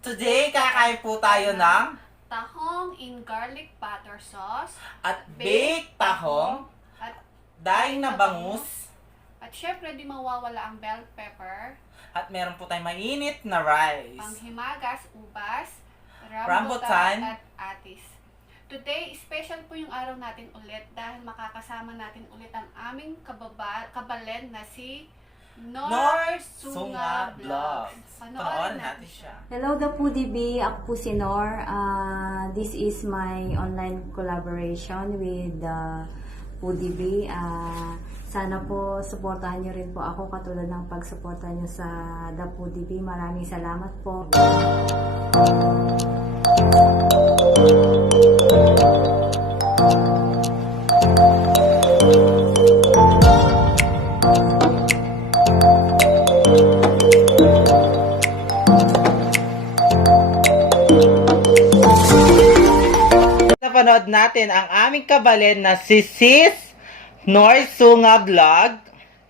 Today, kakain po tayo ng tahong in garlic butter sauce at baked tahong, at daing na bangus, at syempre di mawawala ang bell pepper, at meron po tayong mainit na rice, panghimagas, ubas, rambutan, rambutan at atis. Today, special po yung araw natin ulit dahil makakasama natin ulit ang aming kabalen na si Nor Sunga Vlogs. Panoorin natin siya. Hello, the Foodie Bee. Ako po si Nor. This is my online collaboration with the Foodie Bee. Sana po supportahan nyo rin po ako katulad ng pagsuporta nyo sa the Foodie Bee. Maraming salamat po. Napanood natin ang aming kabalen na si Sis Nor Sunga Vlog.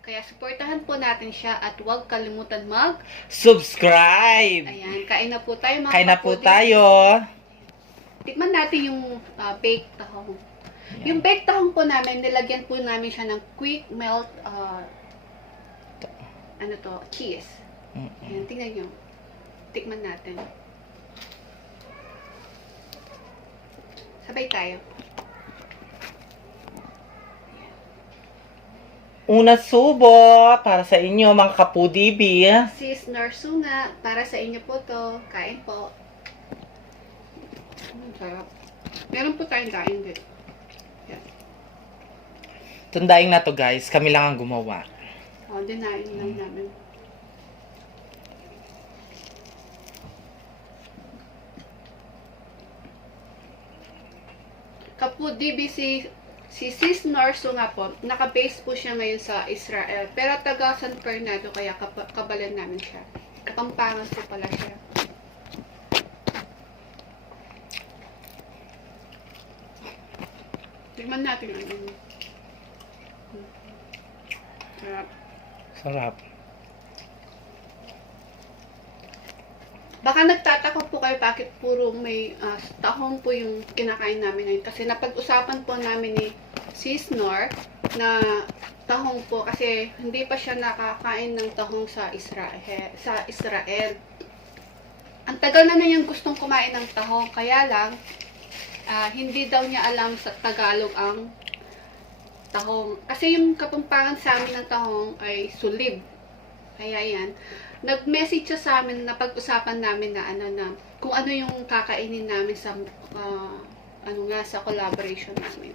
Kaya supportahan po natin siya at huwag kalimutan Subscribe! Ayan, kain na po tayo mga Kain na po kapudi. tayo. Tikman natin yung baked tahong. Yung baked tahong po namin, nilagyan po namin siya ng quick melt cheese. Ayan, tingnan nyo. Tikman natin. Sabay tayo. Una subo para sa inyo mga ka-Foodie Bee. Sis Nor Sunga, para sa inyo po to. Kain po. Sarap. Meron po tayong daing dito. Yan. Itong daing na to guys, kami lang ang gumawa. O, dinain lang namin. Ka-Foodie Bee, si Sis Nor Sunga po, naka-base po siya ngayon sa Israel. Pero taga San Fernando, kaya kabalan namin siya. Kapampangan po pala siya. Tignan natin ano. Sarap. Sarap. Baka nagtataka po kayo bakit puro may tahong po yung kinakain namin ngayon. Kasi napag-usapan po namin ni Sis Nor na tahong po kasi hindi pa siya nakakain ng tahong sa Israel. Ang tagal na niyang gustong kumain ng tahong, kaya lang hindi daw niya alam sa Tagalog ang tahong. Kasi yung kapampangan sa amin ng tahong ay sulib. Kaya yan. Nag-message siya sa amin na pag-usapan namin na kung ano yung kakainin namin sa sa collaboration namin.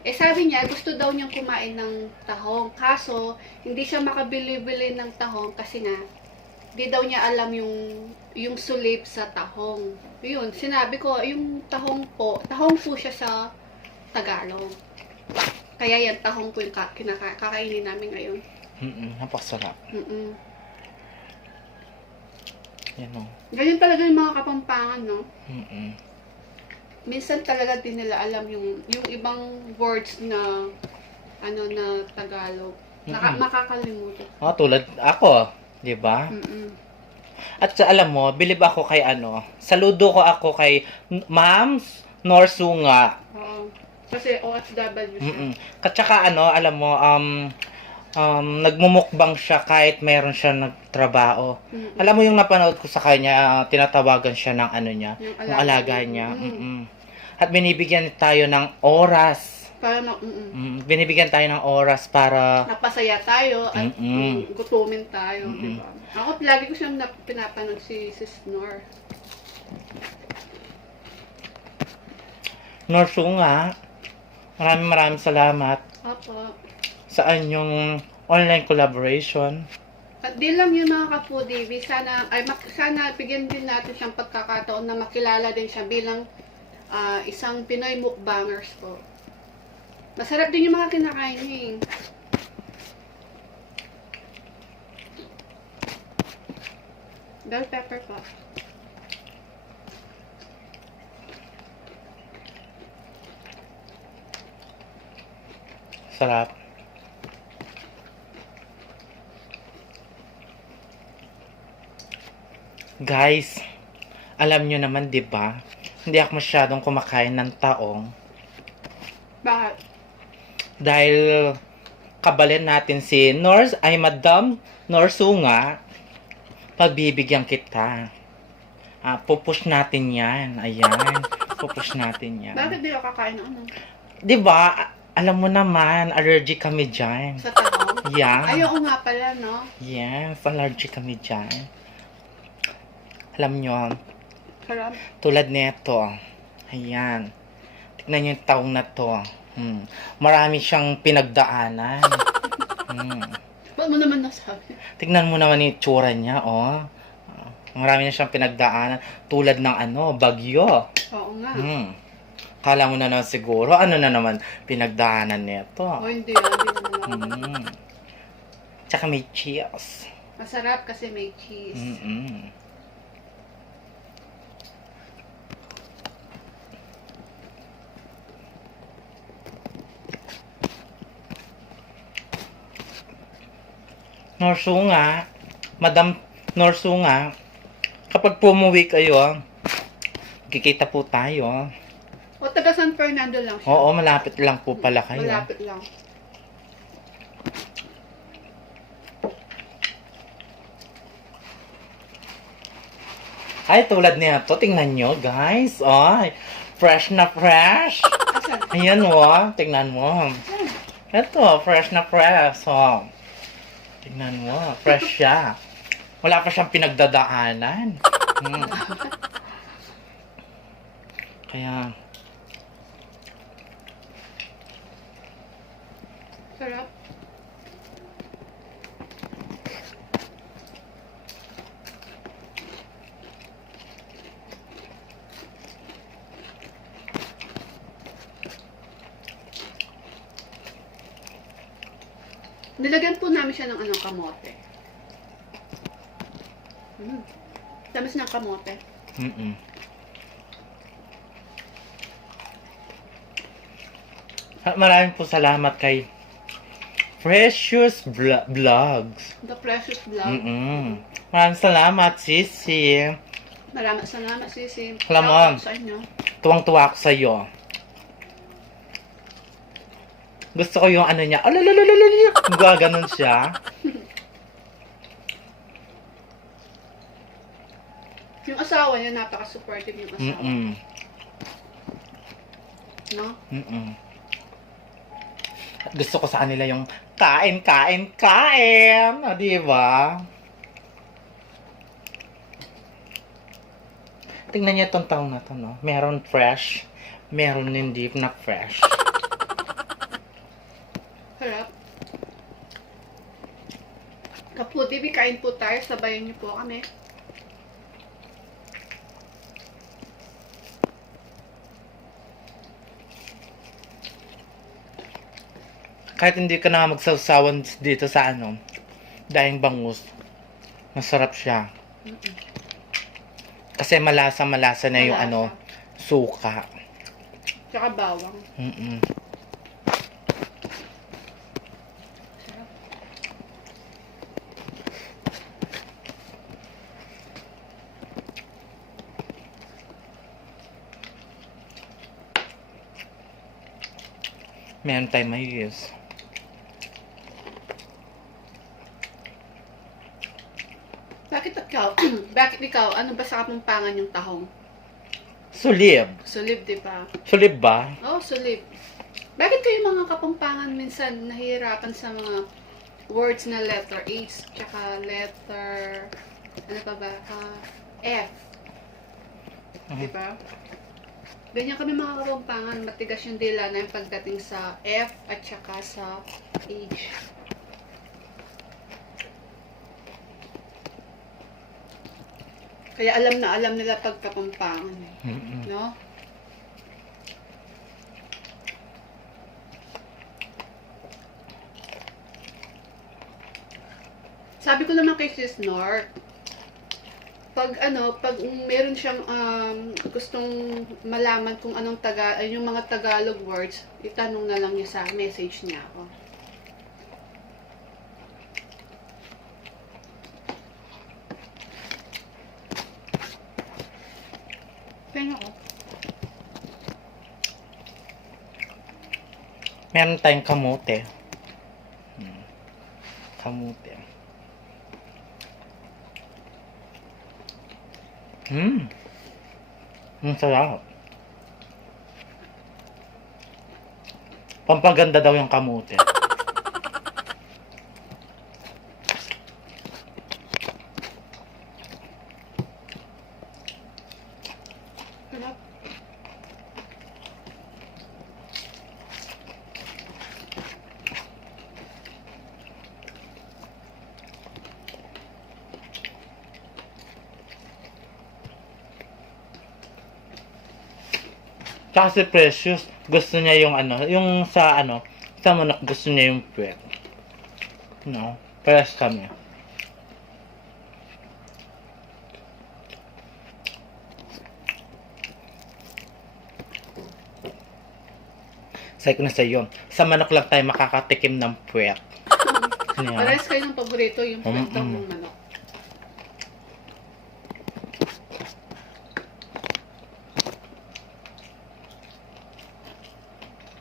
Eh sabi niya, gusto daw niyang kumain ng tahong. Kaso, hindi siya makabili-bili ng tahong kasi nga, di daw niya alam yung sulib sa tahong. Yun, sinabi ko, yung tahong po siya sa Tagalog. Kaya yan, tahong po yung kakainin namin ngayon. Napakasarap. Yan o. Ganyan talaga yung mga kapampangan, no? Minsan talaga din nila alam yung ibang words na na Tagalog. Makakalimutan. Tulad ako, 'di ba? At alam mo, bilib ako kay saludo ko ako kay Ma'am Nor Sunga. Oo. Kasi OFW siya. At saka alam mo, nagmumukbang siya kahit mayroon siya nagtrabaho. Alam mo yung napanood ko sa kanya, tinatawagan siya ng yung alaga niya. At binibigyan tayo ng oras. Para binibigyan tayo ng oras para napasaya tayo at gutumin tayo, di ba? Ako lagi ko siyang pinapanood si Sis Nor. Nor Sunga, maraming salamat. Opo. Sa anyong online collaboration. At di lang yun mga ka-Foodie Bee, sana bigyan din natin siyang pagkakataon na makilala din siya bilang isang Pinoy mukbangers po. Masarap din yung mga kinakain niya eh. Bell pepper po. Sarap. Guys, alam nyo naman, di ba? Hindi ako masyadong kumakain ng taong. Bakit? Dahil kabalin natin si Madam Norsunga, pagbibigyan kita. Pupush natin yan. Ayan. Pupush natin yan. Bakit di ako kakain ng ano? Di ba? Alam mo naman, allergic kami dyan. Sa tahong? Yeah. Ayoko nga pala, no? Yes, allergic kami dyan. Alam nyo, Sarap. tulad nito. Ayan. Tignan nyo yung taong na to. Marami siyang pinagdaanan. Ba't mo naman nasabi? Tignan mo naman yung tsura niya, oh. Marami na siyang pinagdaanan. Tulad ng bagyo. Oo nga. Kala mo na naman siguro, ano na naman pinagdaanan nito. O hindi, hindi naman. Tsaka may cheese. Masarap kasi may cheese. Norsunga, Madam Norsunga, kapag pumuwi kayo, kikita po tayo. O taga San Fernando lang siya. Oo, malapit lang po pala kayo. Malapit lang. Ay, tulad nito, tingnan nyo, guys. Ay, fresh na fresh. Asan? Ayan, tingnan mo. Ito, fresh na fresh. Tingnan mo, fresh siya. Wala pa siyang pinagdadaanan. Kaya, Sarap. Nilagyan po namin siya ng kamote. Tamis ng kamote. At maraming po salamat kay Precious Vlogs. The Precious Vlog. Maraming salamat, Sisi. Maraming salamat, Sisi. Alam mo, Shoutout sa inyo. tuwang-tuwa ako sa'yo. Gusto ko yung niya. Gaganon siya. Yung asawa niya, napaka-supportive yung asawa. No? At gusto ko sa kanila yung kain. Diba? Tingnan niya itong taong na to, no? Meron fresh, meron hindi na fresh. Harap. Foodie Bee, kain po tayo. Sabayan niyo po kami. Kahit hindi ka na magsawsawan dito sa daing bangus, masarap siya. Kasi malasa na yung Malasa. suka. Tsaka bawang. Sarap. Meron tayong mayos. Bakit ikaw, ano ba sa kapampangan yung tahong? Sulib. Sulib, di ba? Sulib ba? Oh, sulib. Bakit kayo mga kapampangan minsan nahihirapan sa mga words na letter H, tsaka letter, ano pa ba, F? Di ba? Ganyan kami mga kapampangan, matigas yung dila na yung pagdating sa F at tsaka sa H. Kaya alam na alam nila pagkapampangan. No? Sabi ko naman kay Sis Nor, pag meron siyang gustong malaman kung anong yung mga Tagalog words, itanong na lang niya sa message niya ako. Kaya ako. Meron tayong kamote. Kamote. Ang sarap. Pampaganda daw yung kamote. Sarap. Tsaka si Precious, gusto niya yung yung sa sa manok gusto niya yung puwet. No, pares kami. Sabi ko na sa iyo, sa manok lang tayo makakatikim ng puwet. Parehas kayo ng paborito, yung kwentong ng manok.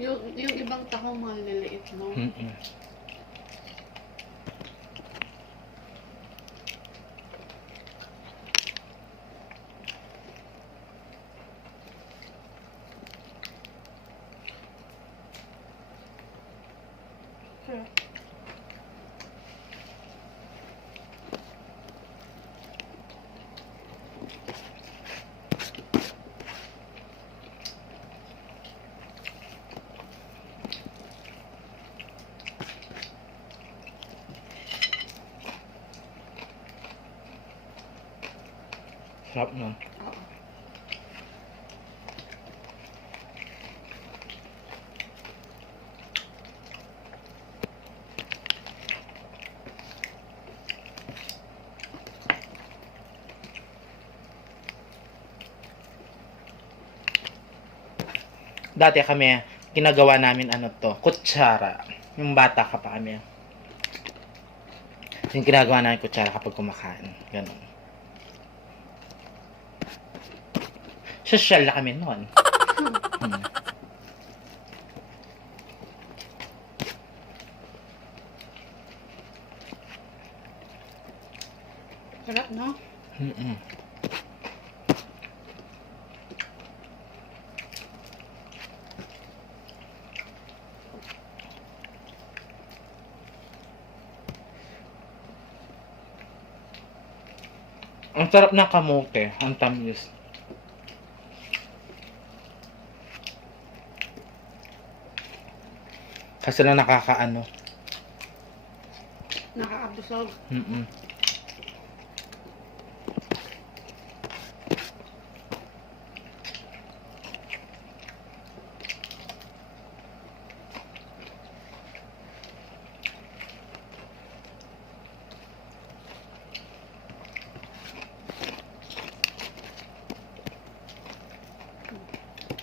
Yung ibang tahong mga liliit, no? Sure. Sarap nun. Oo. Dati kami, ginagawa namin kutsara. Yung bata ka pa kami. Yung ginagawa namin kutsara kapag kumakain. Ganun. Social na kami noon. Sarap, no? Ang sarap ng kamote. Ang tamis. Kasi na nakakaano. Nakakabusog.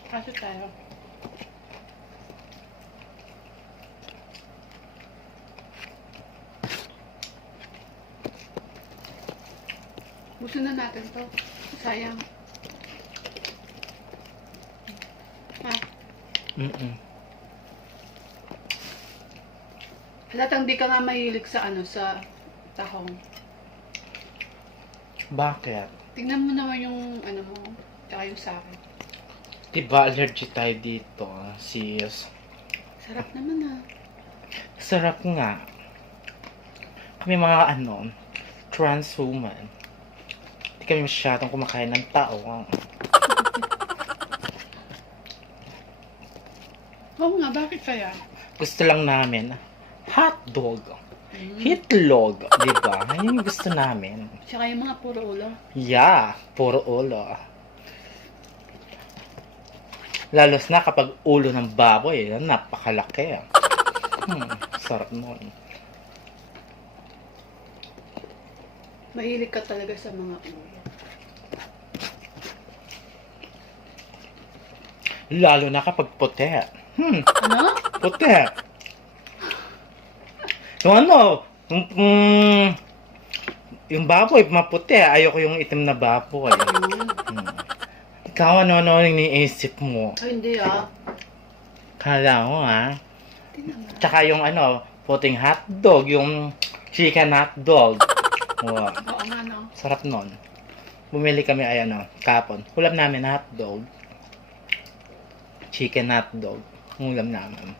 Kasi tayo. Gusto na natin to. Sayang. Ha? Halatang di ka nga mahilig sa sa tahong. Bakit? Tingnan mo naman yung mo, tsaka yung sa akin. Diba allergy tayo dito, sis? Sarap naman Sarap nga. Kami mga trans woman. Hindi kami masyadong kumakain ng tao. Oo nga, bakit kaya? Gusto lang namin hotdog. Hitlog, diba? Yun yung gusto namin. Tsaka yung mga puro ulo. Yeah, puro ulo. Lalos na kapag ulo ng baboy, napakalaki. Sarap nun. Mahilig ka talaga sa mga ulo. Lalo na kapag puti. Ano? Puti. Yung ano, yung baboy, maputi. Ayoko yung itim na baboy. Ikaw, ano iniisip mo? Ay, hindi Kala mo, ha? Hindi naman. Tsaka yung ano, puting hotdog, yung chicken hotdog. Wow. Oo nga, no? Sarap nun. Bumili kami, ay ano, kapon. Ulam namin hotdog. Chicken hotdog. Ulam namin.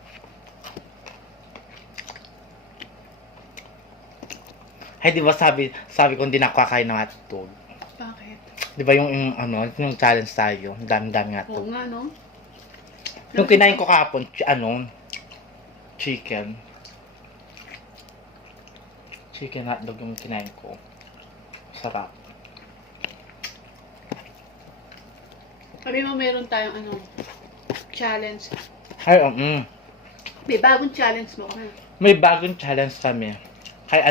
Ay, di ba sabi ko hindi na ako kakain ng hotdog. Bakit? Di ba yung ano, yung challenge tayo, dami-dami hotdog. Oo nga, no? Yung kinain ko kapon, chicken. Chicken hotdog yung kinain ko. Sarap. Sabi mo meron tayong challenge. Ay, May bagong challenge mo ka. may bagong challenge kami. Kay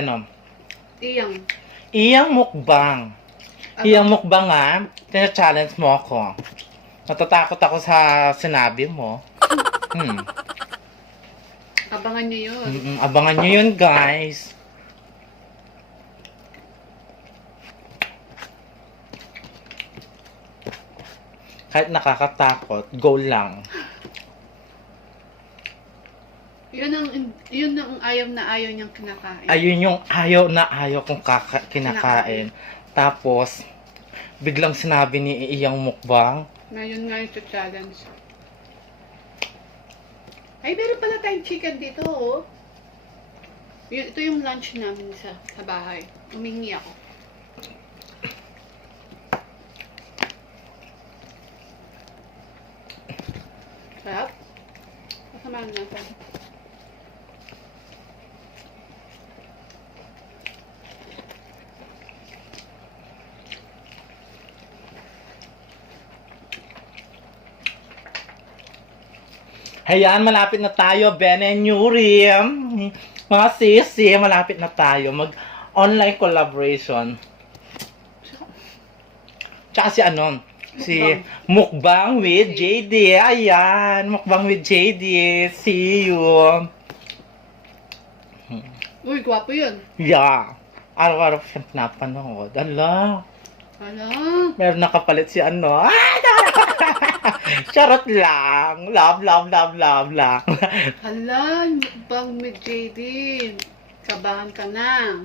Iyang Mukbang. Iyang Mukbang tina-challenge mo ako. Natatakot ako sa sinabi mo. Abangan niyo yun. Abangan nyo yun, guys. Kahit nakakatakot, go lang. Yun ang ayaw na ayaw niyang kinakain. Ayun yung ayaw na ayaw kong kinakain. Tapos, biglang sinabi ni Iyang Mukbang, Ngayon nga yung challenge. Ay, meron pala tayong chicken dito, oh. Ito yung lunch namin sa bahay. Umingi ako. Sarap. Kasamahan natin. Hayan, malapit na tayo, Ben and Yurim. Mga sisi, malapit na tayo. Mag-online collaboration. Tsaka si Mukbang with JD. Ayan, Mukbang with JD. See you. Uy, gwapo yun. Yeah. Araw-araw siyang pinapanood. Ala. Hala. Meron nakapalit si Charot lang. Love lang. Hala, mukbang with JD. Kabahan ka na.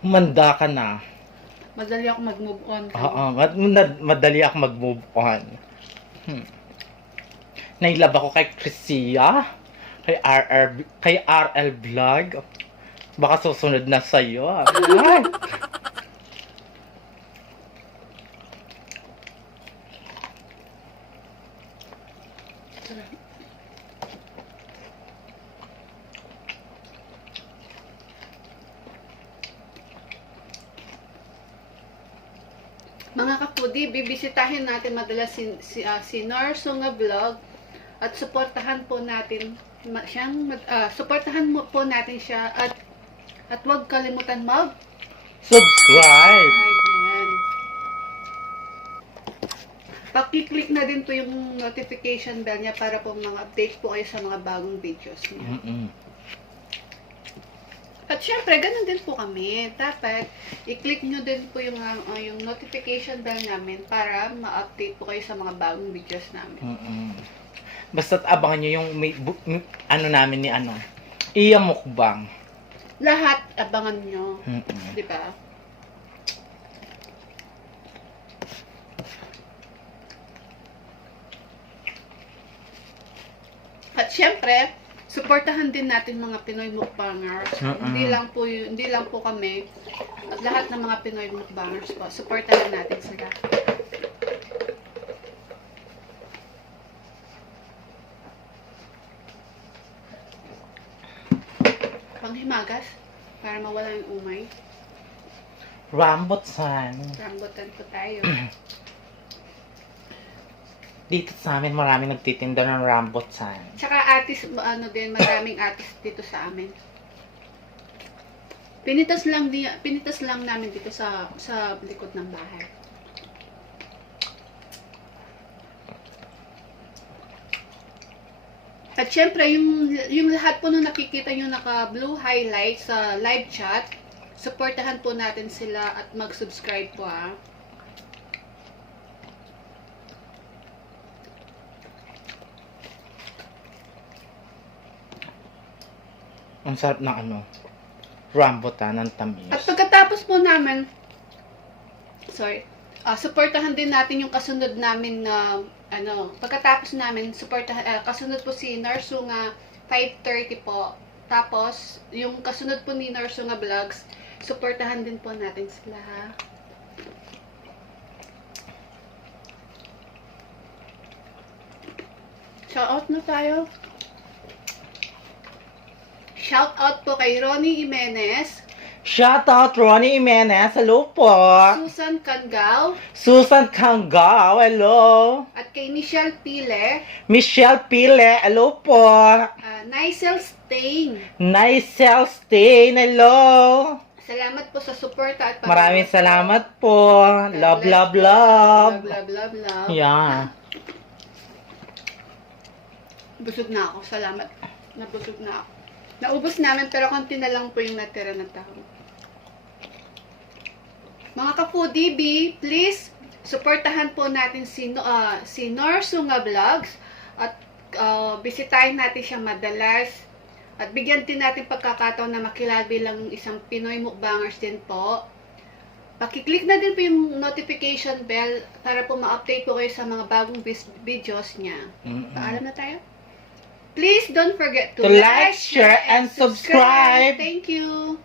Humanda ka na. Madali ako mag-move on. Oo, madali ako mag-move on. Nailab ako kay Chrisia, kay RL Vlog. Baka susunod na sa'yo. Ay. Mga ka-foodie, bibisitahin natin madalas si Norsunga Vlog at suportahan po natin po natin siya at huwag kalimutan Subscribe! Ayan. Paki-click na din po yung notification bell niya para po mga updates po kayo sa mga bagong videos niya. At syempre, ganun din po kami. Dapat, i-click nyo din po yung notification bell namin para ma-update po kayo sa mga bagong videos namin. Basta't abangan nyo yung namin ni Iyang Mukbang. Lahat abangan nyo. Di ba? At syempre, suportahan din natin mga Pinoy mukbangers. Hindi lang po kami. At lahat ng mga Pinoy mukbangers po. Suportahan natin sila. Panghimagas para mawala yung umay. Rambutan. Rambutan po tayo. Dito sa amin, maraming nagtitinda ng rambutan. Tsaka maraming atis dito sa amin. Pinitas lang namin dito sa likod ng bahay. At syempre, yung lahat po nung nakikita nyo naka-blue highlight sa live chat, supportahan po natin sila at mag-subscribe po ah. Ang sarap ng ano, rambutan ng tamis. At pagkatapos po namin, supportahan din natin yung kasunod namin na, pagkatapos namin, kasunod po si Narsunga 5:30 po. Tapos, yung kasunod po ni Narsunga Vlogs, supportahan din po natin sila ha. Shoutout na tayo. Shoutout po kay Ronnie Jimenez, Shoutout Ronnie Jimenez, hello po. Susan Kangao, Susan Kangao, hello. at kay Michelle Pile, Michelle Pile, hello po. Nicel Stain. Nicel Stain, hello. Salamat po sa suporta at Maraming salamat po. Love, love, love. Love. Yeah. Busog na ako. Salamat. Nabusog na ako. Naubos namin pero konti na lang po yung natira na tahong. Mga ka-Foodie Bee, please suportahan po natin si Narsunga Vlogs at bisitahin natin siya madalas at bigyan din natin pagkakataon na makilala bilang isang Pinoy mukbangers din po. Pakiclick na din po yung notification bell para po ma-update po kayo sa mga bagong videos niya. Paalam na tayo. Please don't forget to like, share, and subscribe. Thank you.